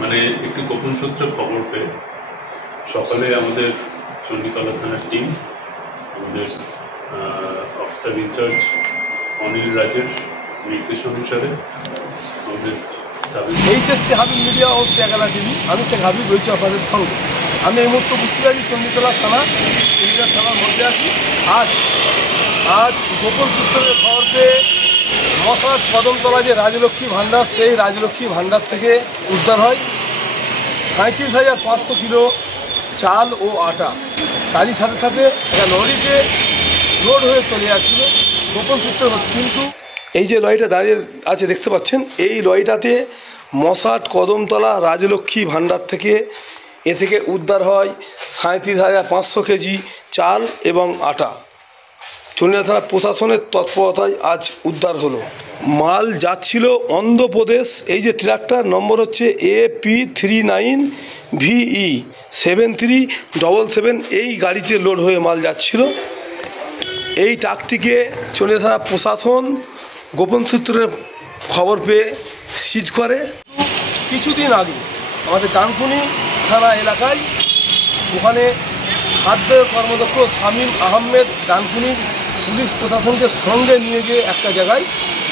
মানে একটু গোপন সূত্রে খবর পেয়ে সকালে আমাদের চণ্ডীতলা থানার টিম আমাদের অফিসার ইনচার্জ অনিল রাজের নির্দেশ অনুসারে আমাদের এইচএসসি হাবিব মিডিয়া ও শেখালা টিভি, আমি শেখ হাবিব রয়েছি আপনাদের সঙ্গে। আমি এই মুহূর্তে বুঝতে পারি চণ্ডীতলা থানার মধ্যে আছি। আজ গোপন সূত্রের খবর পেয়ে মশার কদমতলা যে রাজলক্ষ্মী ভাণ্ডার, সেই রাজলক্ষ্মী ভাণ্ডার থেকে উদ্ধার হয় 37,500 কিলো চাল ও আটা। তারই সাথে সাথে একটা লরিতে লোড হয়ে চলে যাচ্ছিল গোপন সূত্রের। কিন্তু এই যে লরিটা দাঁড়িয়ে আছে দেখতে পাচ্ছেন, এই লরিটাতে মশাট কদমতলা রাজলক্ষ্মী ভাণ্ডার থেকে উদ্ধার হয় 37,500 কেজি চাল এবং আটা। চণ্ডীতলা থানা প্রশাসনের তৎপরতায় আজ উদ্ধার হলো। মাল যাচ্ছিল অন্ধ্রপ্রদেশ। এই যে ট্রাকটার নম্বর হচ্ছে AP39VE 7377, এই গাড়িতে লোড হয়ে মাল যাচ্ছিল। এই ট্রাকটিকে চণ্ডীতলা থানা প্রশাসন গোপন সূত্রের খবর পেয়ে সিজ করে। কিছুদিন আগে আমাদের ডানকুনি থানা এলাকায় ওখানে খাদ্য কর্মদক্ষ শামীম আহমেদ ডানকুনির পুলিশ প্রশাসনকে সঙ্গে নিয়ে গিয়ে একটা জায়গায়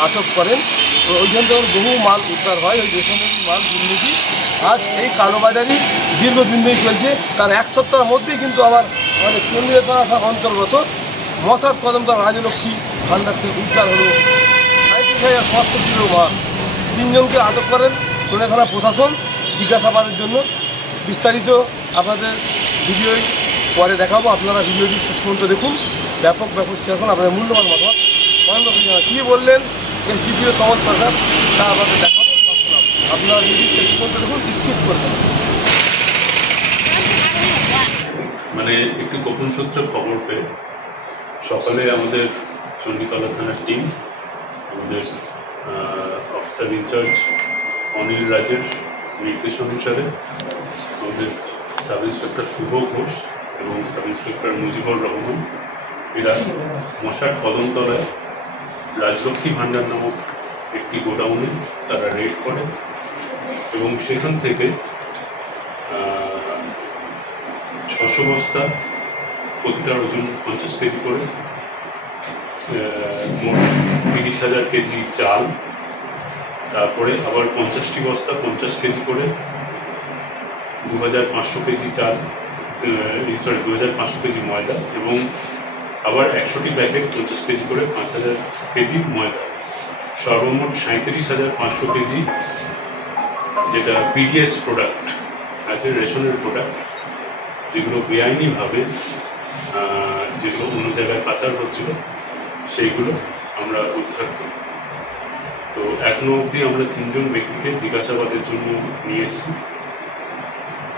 আটক করেন। তো ওইখান থেকে বহু মাল উদ্ধার হয়। ওই রেশনের মাল দুর্নীতি আজ এই কালোবাজারি দীর্ঘদিন ধরেই চলছে। তার এক সপ্তাহের মধ্যেই কিন্তু আমাদের চণ্ডীতলা থানার অন্তর্গত মশার কদমতলা রাজলক্ষ্মী ভাণ্ডার থেকে উদ্ধার হলো 37,500 কিলো মাল। 3 জনকে আটক করেন চণ্ডীতলা থানা প্রশাসন জিজ্ঞাসাবাদের জন্য। বিস্তারিত আপনাদের ভিডিওই পরে দেখাবো, আপনারা ভিডিওটি শেষ পর্যন্ত দেখুন। ব্যাপক সেরকম আপনাদের মূল্যবান মতামত মহেন্দ্র সিং কী বললেন এসডিপিও কমল সরকার তা আপনাদের দেখাবো। আপনারা ভিডিও শেষ পর্যন্ত দেখুন, স্কিপ করবেন। মানে একটু গোপন সূত্রে খবর পেয়ে সকালে আমাদের চণ্ডীতলা থানার টিম আমাদের অফিসার ইনচার্জ অনিল রাজের নির্দেশ অনুসারে আমাদের সাব ইন্সপেক্টর শুভ ঘোষ এবং সাব ইন্সপেক্টর মুজিবুর রহমান এরা মশার কদমতলায় রাজলক্ষ্মী ভাণ্ডার নামক একটি গোডাউনে তারা রেড করে এবং সেখান থেকে 600 বস্তা, প্রতিটার ওজন 50 কেজি করে, মোট 30,000 কেজি চাল, তারপরে আবার 50টি বস্তা 50 কেজি করে 2,500 কেজি চাল, 2,500 কেজি ময়দা এবং আবার 100টি প্যাকেট 50 কেজি করে 5,000 কেজি ময়দা, সর্বমোট 37,500 কেজি যেটা পিডিএস প্রোডাক্ট আছে, রেশনের প্রোডাক্ট, যেগুলো বেআইনিভাবে যেগুলো অন্য জায়গায় পাচার হচ্ছিল সেইগুলো আমরা উদ্ধার করি। তো এখনো অবধি আমরা 3 জন ব্যক্তিকে জিজ্ঞাসাবাদের জন্য নিয়ে এসেছি।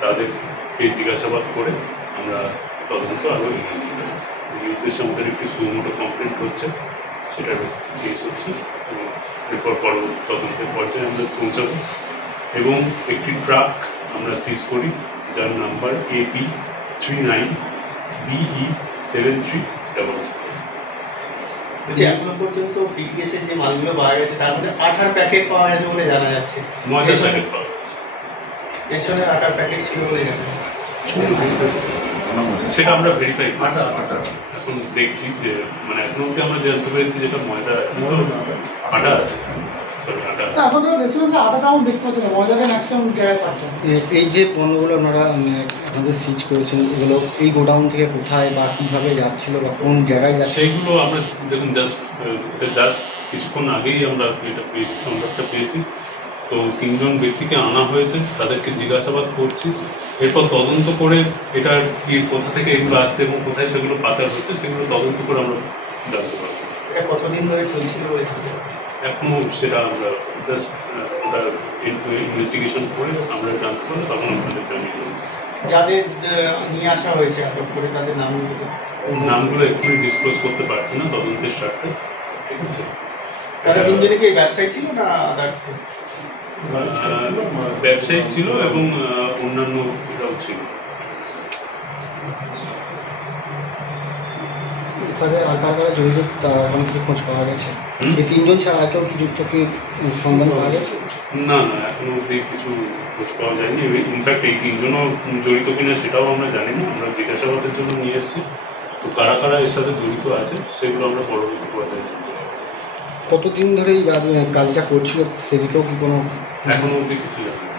তাদেরকে জিজ্ঞাসাবাদ করে আমরা তদন্ত আরও এগিয়ে নিতে পারি। এই উদ্দেশ্যে আমাদের একটি সুমোটো কমপ্লেন্ট হচ্ছে, সেটার বেসিসে কেস হচ্ছে এবং এরপর পরবর্তী তদন্তের পর্যায়ে আমরা পৌঁছাবো। এবং একটি ট্রাক আমরা সিজ করি যার নাম্বার AP39VE 7377। এখনো পর্যন্ত পিটিএস এর যে মালগুলো পাওয়া গেছে তার মধ্যে 8 প্যাকেট পাওয়া গেছে বলে জানা যাচ্ছে। 9 প্যাকেট পাওয়া গেছে। এর সঙ্গে 8 প্যাকেট ছিল বলে জানা যাচ্ছে। সেটা আমরা ভেরিফাই করছি। এখন দেখছি যে মানে এখন অব্দি আমরা জানতে পেরেছি যেটা ময়দা আছে, আটা আছে। এই যে পণ্যগুলো আপনারা আপনাদের সিজ করেছেন, এগুলো এই গোডাউন থেকে কোথায় বা কীভাবে যাচ্ছিল বা কোন জায়গায় যাচ্ছে সেইগুলো আমরা দেখুন জাস্ট কিছুক্ষণ আগেই আমরা এটা পেয়েছি, সংবাদটা পেয়েছি। তো 3 জন ব্যক্তিকে আনা হয়েছে, তাদেরকে জিজ্ঞাসাবাদ করছি। এরপর তদন্ত করে এটার কি কোথা থেকে এগুলো আসছে এবং কোথায় সেগুলো পাচার হচ্ছে সেগুলো তদন্ত করে আমরা জানতে পারবো। এটা কতদিন ধরে চলছিল এখনো সেটা আমরা জাস্ট ওটা ইনভেস্টিগেশন করে আমরা জানতে পারবো, তখন আপনাদের জানিয়ে দেবো। যাদের নিয়ে আসা হয়েছে আটক করে তাদের নামগুলো এক্ষুনি ডিসক্লোজ করতে পারছি না তদন্তের স্বার্থে, ঠিক আছে। তারা 3 জনে কি ব্যবসায়ী ছিল না আদার্স? ব্যবসায়ী ছিল এবং অন্যান্য এরাও ছিল। সাথে আর কারা কারা জড়িত তা এখন কি খোঁজ পাওয়া গেছে? হুম? এই তিনজন ছাড়া আর কেউ কি যুক্ত কি সন্ধান পাওয়া গেছে? না না, এখনো অব্দি কিছু খোঁজ পাওয়া যায়নি। ইনফ্যাক্ট এই তিনজনও জড়িত কিনা সেটাও আমরা জানি না, আমরা জিজ্ঞাসাবাদের জন্য নিয়ে এসেছি। তো কারা কারা এর সাথে জড়িত আছে সেগুলো আমরা পরবর্তী পর্যায়ে জানতে পারবো। কতদিন ধরে এই কাজটা করছিল সেদিকেও কি কোনো এখনো অব্দি কিছু জানি না।